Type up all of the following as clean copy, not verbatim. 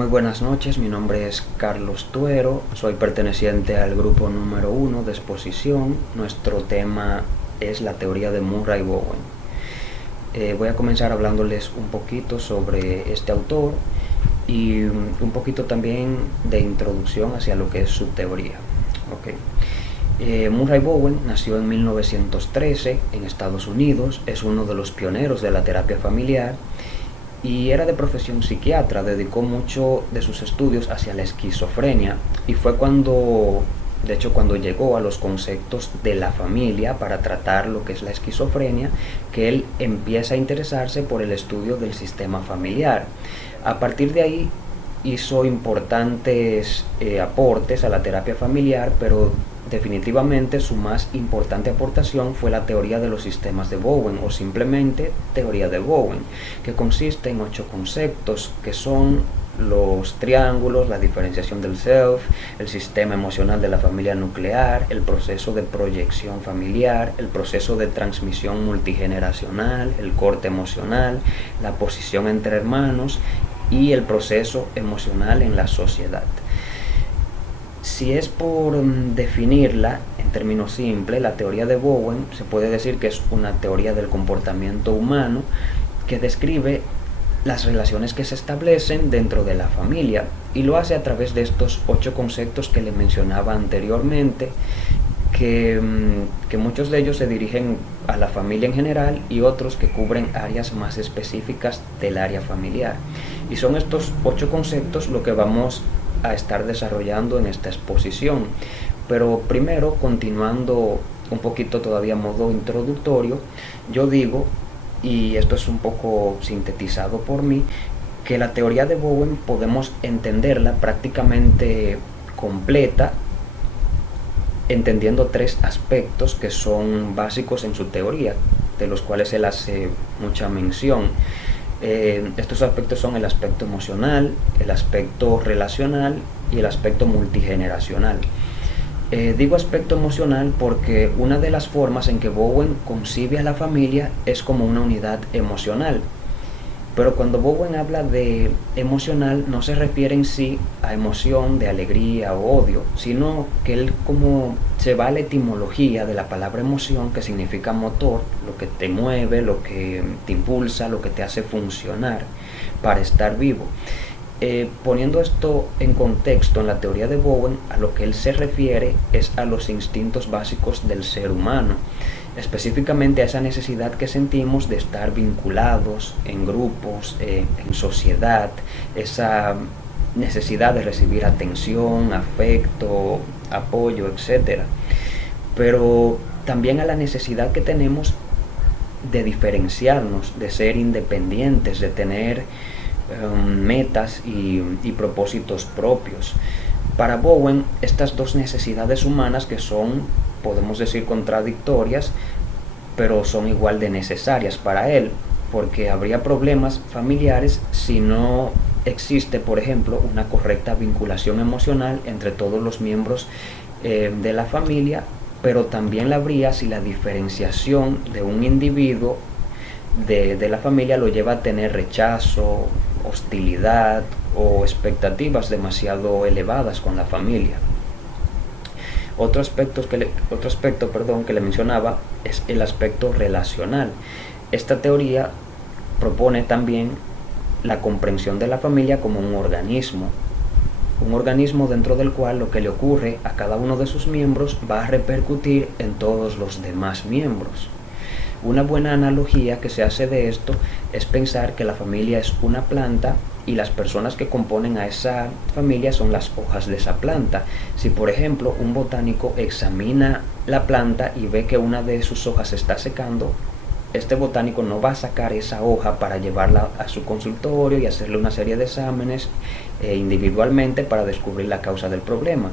Muy buenas noches, mi nombre es Carlos Tuero, soy perteneciente al grupo número 1 de exposición. Nuestro tema es la teoría de Murray-Bowen. Voy a comenzar hablándoles un poquito sobre este autor y un poquito también de introducción hacia lo que es su teoría. Murray-Bowen nació en 1913 en Estados Unidos, es uno de los pioneros de la terapia familiar y era de profesión psiquiatra. Dedicó mucho de sus estudios hacia la esquizofrenia y fue cuando llegó a los conceptos de la familia para tratar lo que es la esquizofrenia, que él empieza a interesarse por el estudio del sistema familiar. A partir de ahí hizo importantes aportes a la terapia familiar, pero definitivamente su más importante aportación fue la teoría de los sistemas de Bowen, o simplemente teoría de Bowen, que consiste en 8 conceptos que son los triángulos, la diferenciación del self, el sistema emocional de la familia nuclear, el proceso de proyección familiar, el proceso de transmisión multigeneracional, el corte emocional, la posición entre hermanos y el proceso emocional en la sociedad. Si es por definirla en términos simples, la teoría de Bowen se puede decir que es una teoría del comportamiento humano que describe las relaciones que se establecen dentro de la familia, y lo hace a través de estos 8 conceptos que le mencionaba anteriormente, que muchos de ellos se dirigen a la familia en general y otros que cubren áreas más específicas del área familiar. Y son estos 8 conceptos lo que vamos a estar desarrollando en esta exposición. Pero primero, continuando un poquito todavía a modo introductorio, yo digo, y esto es un poco sintetizado por mí, que la teoría de Bowen podemos entenderla prácticamente completa entendiendo 3 aspectos que son básicos en su teoría, de los cuales él hace mucha mención. Estos aspectos son el aspecto emocional, el aspecto relacional y el aspecto multigeneracional. Digo aspecto emocional porque una de las formas en que Bowen concibe a la familia es como una unidad emocional. Pero cuando Bowen habla de emocional no se refiere en sí a emoción de alegría o odio, sino que él como se va a la etimología de la palabra emoción, que significa motor, lo que te mueve, lo que te impulsa, lo que te hace funcionar para estar vivo. Poniendo esto en contexto en la teoría de Bowen, a lo que él se refiere es a los instintos básicos del ser humano, específicamente a esa necesidad que sentimos de estar vinculados en grupos, en sociedad, esa necesidad de recibir atención, afecto, apoyo, etc. Pero también a la necesidad que tenemos de diferenciarnos, de ser independientes, de tener metas y propósitos propios. Para Bowen, estas 2 necesidades humanas, que son, podemos decir, contradictorias, pero son igual de necesarias para él, porque habría problemas familiares si no existe, por ejemplo, una correcta vinculación emocional entre todos los miembros de la familia, pero también la habría si la diferenciación de un individuo de la familia lo lleva a tener rechazo, hostilidad o expectativas demasiado elevadas con la familia. Otro aspecto que le mencionaba es el aspecto relacional. Esta teoría propone también la comprensión de la familia como un organismo dentro del cual lo que le ocurre a cada uno de sus miembros va a repercutir en todos los demás miembros. Una buena analogía que se hace de esto es pensar que la familia es una planta y las personas que componen a esa familia son las hojas de esa planta. Si, por ejemplo, un botánico examina la planta y ve que una de sus hojas se está secando, este botánico no va a sacar esa hoja para llevarla a su consultorio y hacerle una serie de exámenes individualmente para descubrir la causa del problema,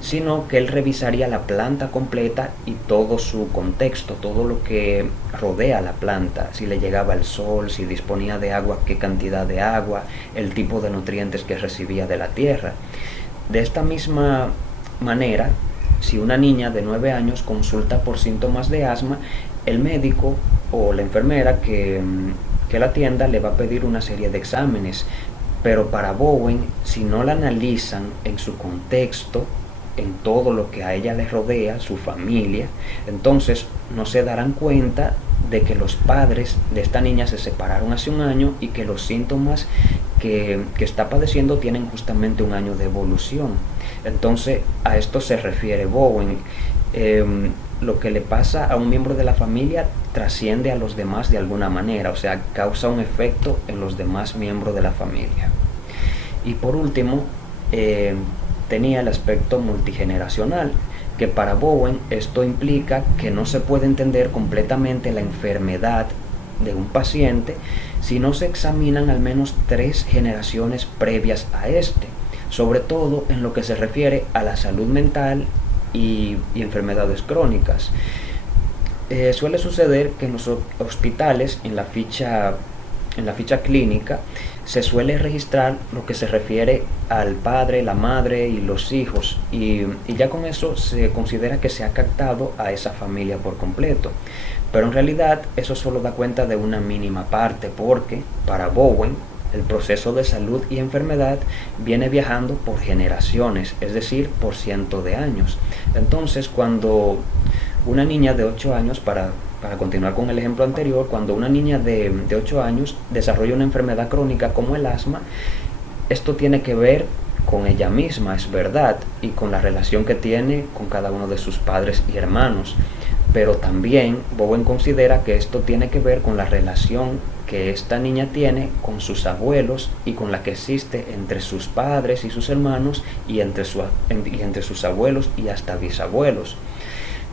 sino que él revisaría la planta completa y todo su contexto, todo lo que rodea a la planta, si le llegaba el sol, si disponía de agua, qué cantidad de agua, el tipo de nutrientes que recibía de la tierra. De esta misma manera, si una niña de 9 años consulta por síntomas de asma, el médico o la enfermera que la atienda le va a pedir una serie de exámenes Pero para Bowen, si no la analizan en su contexto, en todo lo que a ella le rodea, su familia, entonces no se darán cuenta de que los padres de esta niña se separaron hace un año y que los síntomas que está padeciendo tienen justamente un año de evolución. Entonces a esto se refiere Bowen. Lo que le pasa a un miembro de la familia trasciende a los demás de alguna manera, o sea, causa un efecto en los demás miembros de la familia. Y por último, tenía el aspecto multigeneracional, que para Bowen esto implica que no se puede entender completamente la enfermedad de un paciente si no se examinan al menos 3 generaciones previas a este, sobre todo en lo que se refiere a la salud mental y enfermedades crónicas. Suele suceder que en los hospitales, en la ficha clínica, se suele registrar lo que se refiere al padre, la madre y los hijos, y ya con eso se considera que se ha captado a esa familia por completo. Pero en realidad eso solo da cuenta de una mínima parte, porque para Bowen el proceso de salud y enfermedad viene viajando por generaciones, es decir, por cientos de años. Entonces, cuando una niña de 8 años, para continuar con el ejemplo anterior, cuando una niña de 8 años desarrolla una enfermedad crónica como el asma, esto tiene que ver con ella misma, es verdad, y con la relación que tiene con cada uno de sus padres y hermanos. Pero también Bowen considera que esto tiene que ver con la relación que esta niña tiene con sus abuelos y con la que existe entre sus padres y sus hermanos y entre sus abuelos y hasta bisabuelos.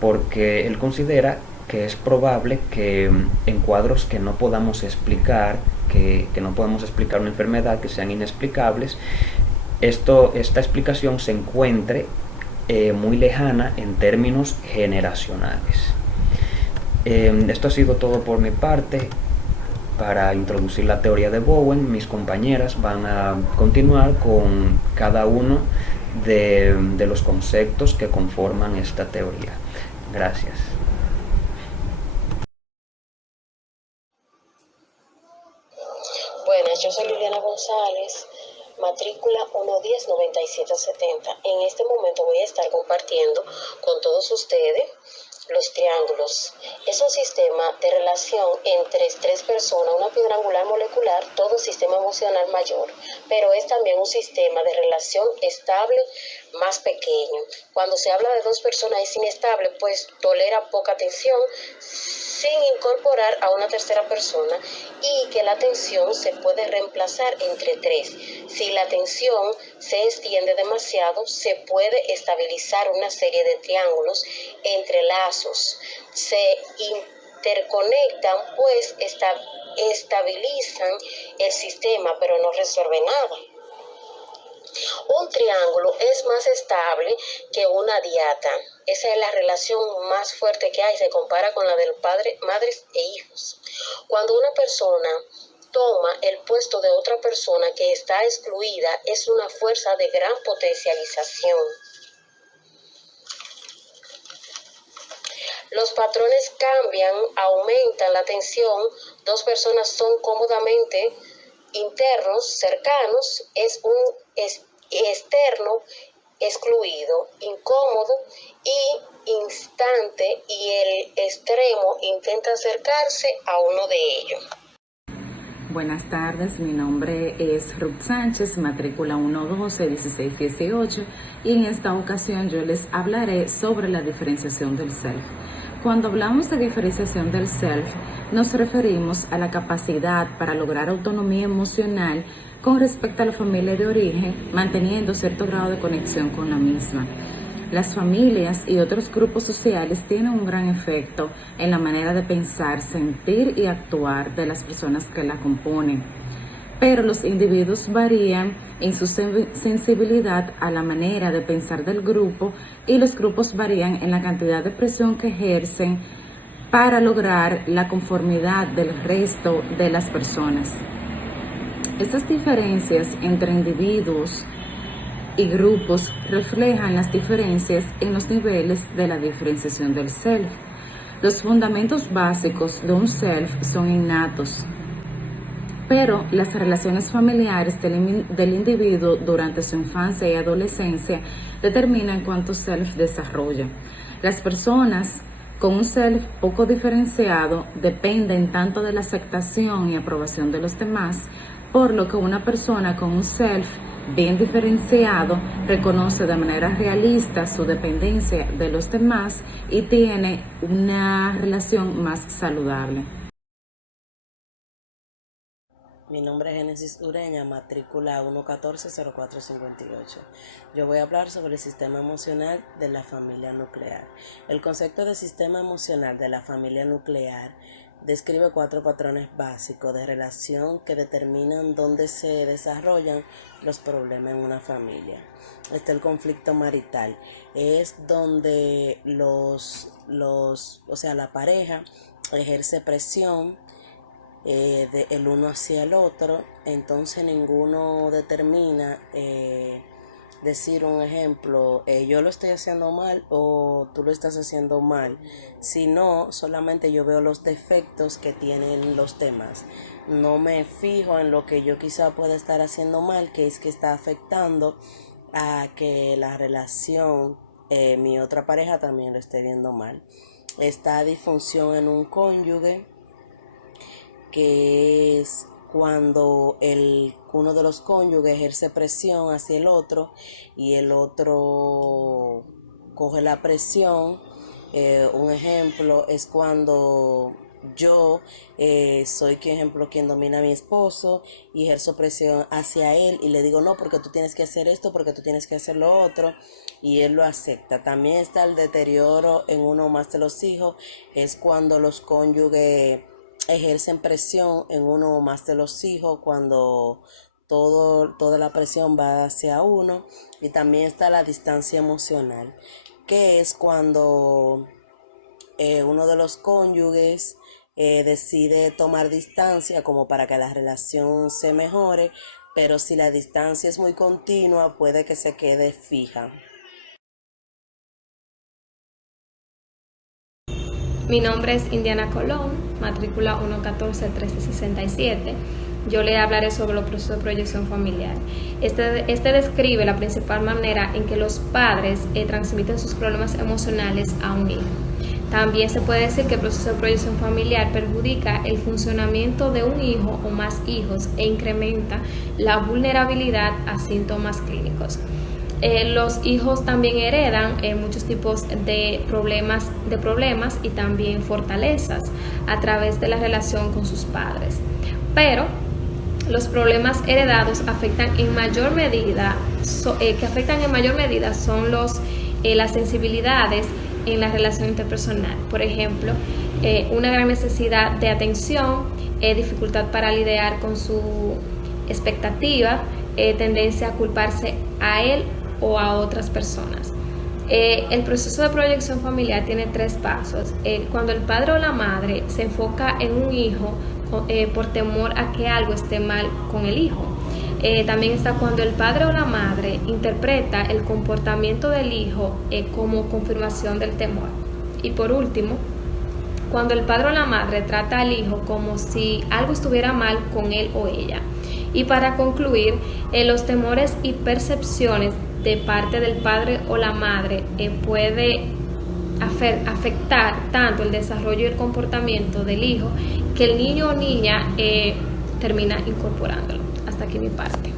Porque él considera que es probable que en cuadros que no podamos explicar, que no podamos explicar una enfermedad, que sean inexplicables, esta explicación se encuentre muy lejana en términos generacionales. Esto ha sido todo por mi parte. Para introducir la teoría de Bowen, mis compañeras van a continuar con cada uno de los conceptos que conforman esta teoría. Gracias. Buenas, yo soy Liliana González, matrícula 1109770. En este momento voy a estar compartiendo con todos ustedes los triángulos. Es un sistema de relación entre 3 personas, una piedra angular molecular, todo sistema emocional mayor, pero es también un sistema de relación estable más pequeño. Cuando se habla de 2 personas es inestable, pues tolera poca tensión sin incorporar a una tercera persona, y que la tensión se puede reemplazar entre 3. Si la tensión se extiende demasiado, se puede estabilizar una serie de triángulos entre lazos. Se interconectan, pues estabilizan el sistema, pero no resuelven nada. Un triángulo es más estable que una diata. Esa es la relación más fuerte que hay, se compara con la del padre, madres e hijos. Cuando una persona toma el puesto de otra persona que está excluida, es una fuerza de gran potencialización. Los patrones cambian, aumentan la tensión. 2 personas son cómodamente internos, cercanos, es un externo excluido, incómodo y instante, y el extremo intenta acercarse a uno de ellos. Buenas tardes, mi nombre es Ruth Sánchez, matrícula 112-1618, y en esta ocasión yo les hablaré sobre la diferenciación del self. Cuando hablamos de diferenciación del self, nos referimos a la capacidad para lograr autonomía emocional con respecto a la familia de origen, manteniendo cierto grado de conexión con la misma. Las familias y otros grupos sociales tienen un gran efecto en la manera de pensar, sentir y actuar de las personas que la componen. Pero los individuos varían en su sensibilidad a la manera de pensar del grupo, y los grupos varían en la cantidad de presión que ejercen para lograr la conformidad del resto de las personas. Estas diferencias entre individuos y grupos reflejan las diferencias en los niveles de la diferenciación del self. Los fundamentos básicos de un self son innatos. pero las relaciones familiares del individuo durante su infancia y adolescencia determinan cuánto self desarrolla. Las personas con un self poco diferenciado dependen tanto de la aceptación y aprobación de los demás, por lo que una persona con un self bien diferenciado reconoce de manera realista su dependencia de los demás y tiene una relación más saludable. Mi nombre es Génesis Ureña, matrícula 1140458. Yo voy a hablar sobre el sistema emocional de la familia nuclear. El concepto de sistema emocional de la familia nuclear describe 4 patrones básicos de relación que determinan dónde se desarrollan los problemas en una familia. Está el conflicto marital, es donde la pareja ejerce presión el uno hacia el otro, entonces ninguno determina decir un ejemplo, yo lo estoy haciendo mal o tú lo estás haciendo mal, sino solamente yo veo los defectos que tienen los demás. No me fijo en lo que yo quizá pueda estar haciendo mal, que es que está afectando a que la relación, mi otra pareja también lo esté viendo mal. Esta disfunción en un cónyuge, que es cuando uno de los cónyuges ejerce presión hacia el otro y el otro coge la presión. Un ejemplo es cuando yo soy quien domina a mi esposo y ejerzo presión hacia él y le digo no, porque tú tienes que hacer esto, porque tú tienes que hacer lo otro, y él lo acepta. También está el deterioro en uno o más de los hijos, es cuando los cónyuges ejercen presión en uno o más de los hijos, cuando toda la presión va hacia uno. Y también está la distancia emocional, que es cuando uno de los cónyuges decide tomar distancia como para que la relación se mejore, pero si la distancia es muy continua puede que se quede fija. Mi nombre es Indiana Colón, matrícula 1141367. Yo le hablaré sobre los procesos de proyección familiar. Este describe la principal manera en que los padres transmiten sus problemas emocionales a un hijo. También se puede decir que el proceso de proyección familiar perjudica el funcionamiento de un hijo o más hijos e incrementa la vulnerabilidad a síntomas clínicos. Los hijos también heredan muchos tipos de problemas y también fortalezas a través de la relación con sus padres. Pero los problemas heredados afectan en mayor medida, son las sensibilidades en la relación interpersonal. Por ejemplo, una gran necesidad de atención, dificultad para lidiar con su expectativa, tendencia a culparse a él o a otras personas. El proceso de proyección familiar tiene 3 pasos. Cuando el padre o la madre se enfoca en un hijo por temor a que algo esté mal con el hijo. También está cuando el padre o la madre interpreta el comportamiento del hijo como confirmación del temor. Y por último, cuando el padre o la madre trata al hijo como si algo estuviera mal con él o ella. Y para concluir, los temores y percepciones de parte del padre o la madre puede afectar tanto el desarrollo y el comportamiento del hijo que el niño o niña termina incorporándolo. Hasta aquí mi parte.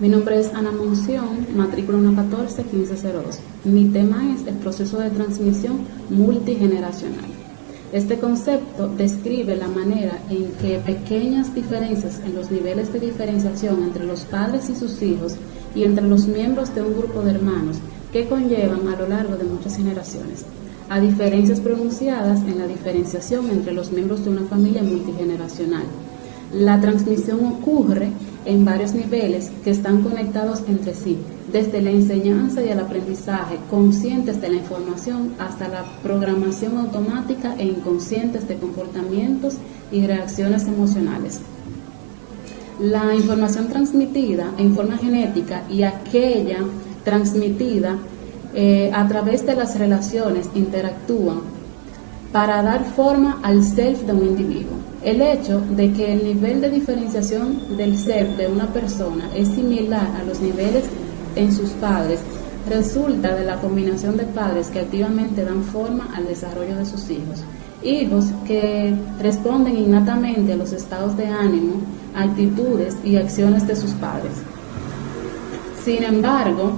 Mi nombre es Ana Monción, matrícula 114-1502. Mi tema es el proceso de transmisión multigeneracional. Este concepto describe la manera en que pequeñas diferencias en los niveles de diferenciación entre los padres y sus hijos y entre los miembros de un grupo de hermanos que conllevan a lo largo de muchas generaciones a diferencias pronunciadas en la diferenciación entre los miembros de una familia multigeneracional. La transmisión ocurre en varios niveles que están conectados entre sí, desde la enseñanza y el aprendizaje conscientes de la información hasta la programación automática e inconscientes de comportamientos y reacciones emocionales. La información transmitida en forma genética y aquella transmitida a través de las relaciones interactúan para dar forma al self de un individuo. El hecho de que el nivel de diferenciación del ser de una persona es similar a los niveles en sus padres resulta de la combinación de padres que activamente dan forma al desarrollo de sus hijos. Hijos que responden innatamente a los estados de ánimo, actitudes y acciones de sus padres. Sin embargo,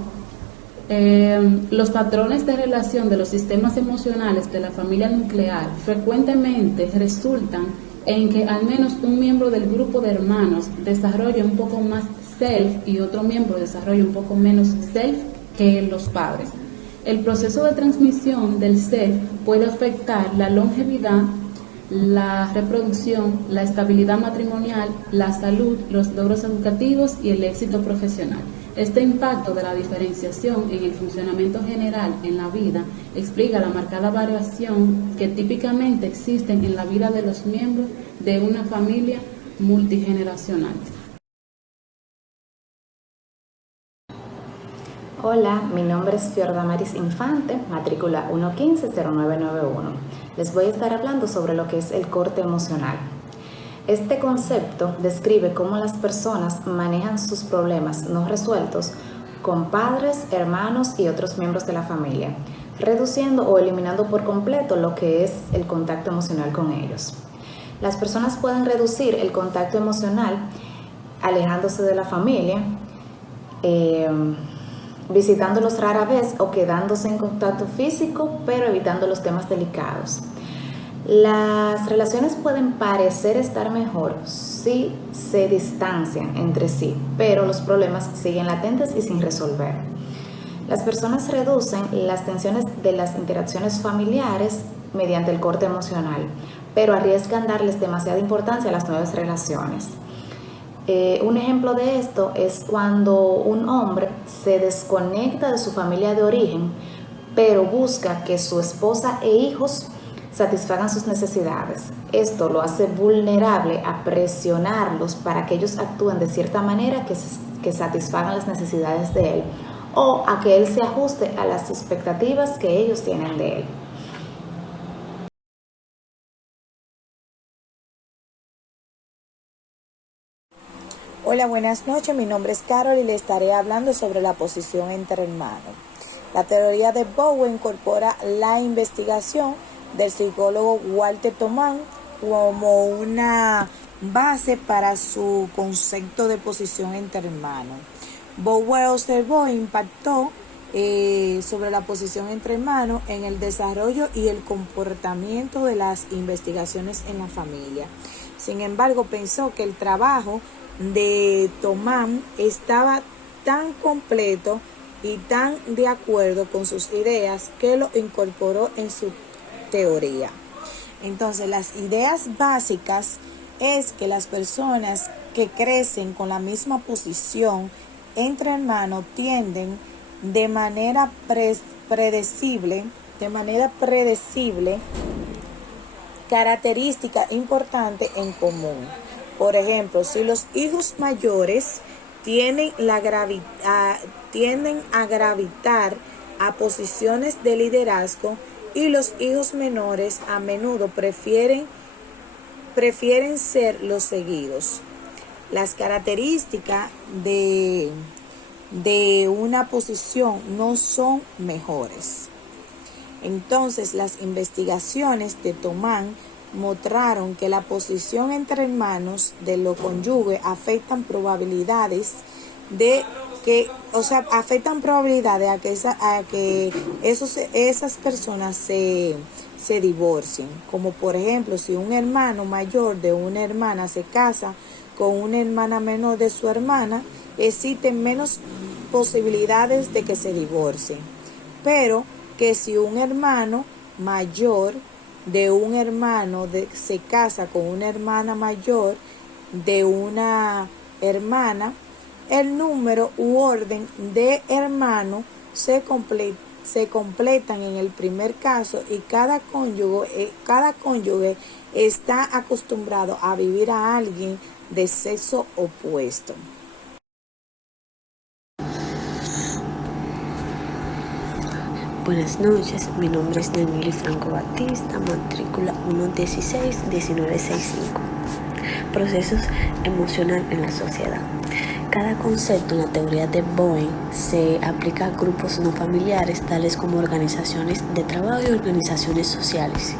los patrones de relación de los sistemas emocionales de la familia nuclear frecuentemente resultan en que al menos un miembro del grupo de hermanos desarrolle un poco más self y otro miembro desarrolle un poco menos self que los padres. El proceso de transmisión del self puede afectar la longevidad, la reproducción, la estabilidad matrimonial, la salud, los logros educativos y el éxito profesional. Este impacto de la diferenciación en el funcionamiento general en la vida explica la marcada variación que típicamente existen en la vida de los miembros de una familia multigeneracional. Hola, mi nombre es Fiordamaris Infante, matrícula 1150991. Les voy a estar hablando sobre lo que es el corte emocional. Este concepto describe cómo las personas manejan sus problemas no resueltos con padres, hermanos y otros miembros de la familia, reduciendo o eliminando por completo lo que es el contacto emocional con ellos. Las personas pueden reducir el contacto emocional alejándose de la familia, visitándolos rara vez o quedándose en contacto físico, pero evitando los temas delicados. Las relaciones pueden parecer estar mejor si se distancian entre sí, pero los problemas siguen latentes y sin resolver. Las personas reducen las tensiones de las interacciones familiares mediante el corte emocional, pero arriesgan darles demasiada importancia a las nuevas relaciones. Un ejemplo de esto es cuando un hombre se desconecta de su familia de origen, pero busca que su esposa e hijos satisfagan sus necesidades. Esto lo hace vulnerable a presionarlos para que ellos actúen de cierta manera que satisfagan las necesidades de él, o a que él se ajuste a las expectativas que ellos tienen de él. Hola, buenas noches. Mi nombre es Carol y le estaré hablando sobre la posición entre hermanos. La teoría de Bowen incorpora la investigación del psicólogo Walter Toman como una base para su concepto de posición entre hermanos. Bowen observó e impactó sobre la posición entre hermanos en el desarrollo y el comportamiento de las investigaciones en la familia. Sin embargo, pensó que el trabajo de Toman estaba tan completo y tan de acuerdo con sus ideas que lo incorporó en su teoría. Entonces, las ideas básicas es que las personas que crecen con la misma posición entre hermanos tienden de manera predecible características importantes en común. Por ejemplo, si los hijos mayores tienden a gravitar a posiciones de liderazgo y los hijos menores a menudo prefieren ser los seguidos. Las características de una posición no son mejores. Entonces, las investigaciones de Toman mostraron que la posición entre hermanos de los cónyuges afectan probabilidades a que esas personas se divorcien. Como por ejemplo, si un hermano mayor de una hermana se casa con una hermana menor de su hermana, existen menos posibilidades de que se divorcien. Pero que si un hermano mayor de un hermano se casa con una hermana mayor de una hermana, el número u orden de hermanos se completan en el primer caso y cada cónyuge está acostumbrado a vivir a alguien de sexo opuesto. Buenas noches, mi nombre es Daniel Franco Batista, matrícula 116-1965. procesos emocionales en la sociedad. Cada concepto en la teoría de Bowen se aplica a grupos no familiares, tales como organizaciones de trabajo y organizaciones sociales.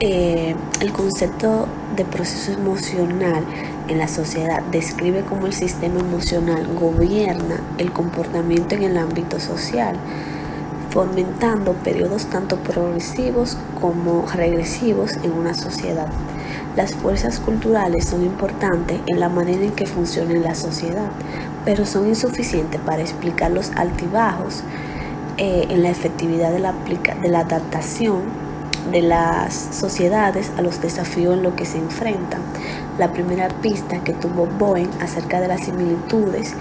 El concepto de proceso emocional en la sociedad describe cómo el sistema emocional gobierna el comportamiento en el ámbito social, fomentando periodos tanto progresivos como regresivos en una sociedad. Las fuerzas culturales son importantes en la manera en que funciona la sociedad, pero son insuficientes para explicar los altibajos en la efectividad de la adaptación de las sociedades a los desafíos en los que se enfrentan. La primera pista que tuvo Bowen acerca de las similitudes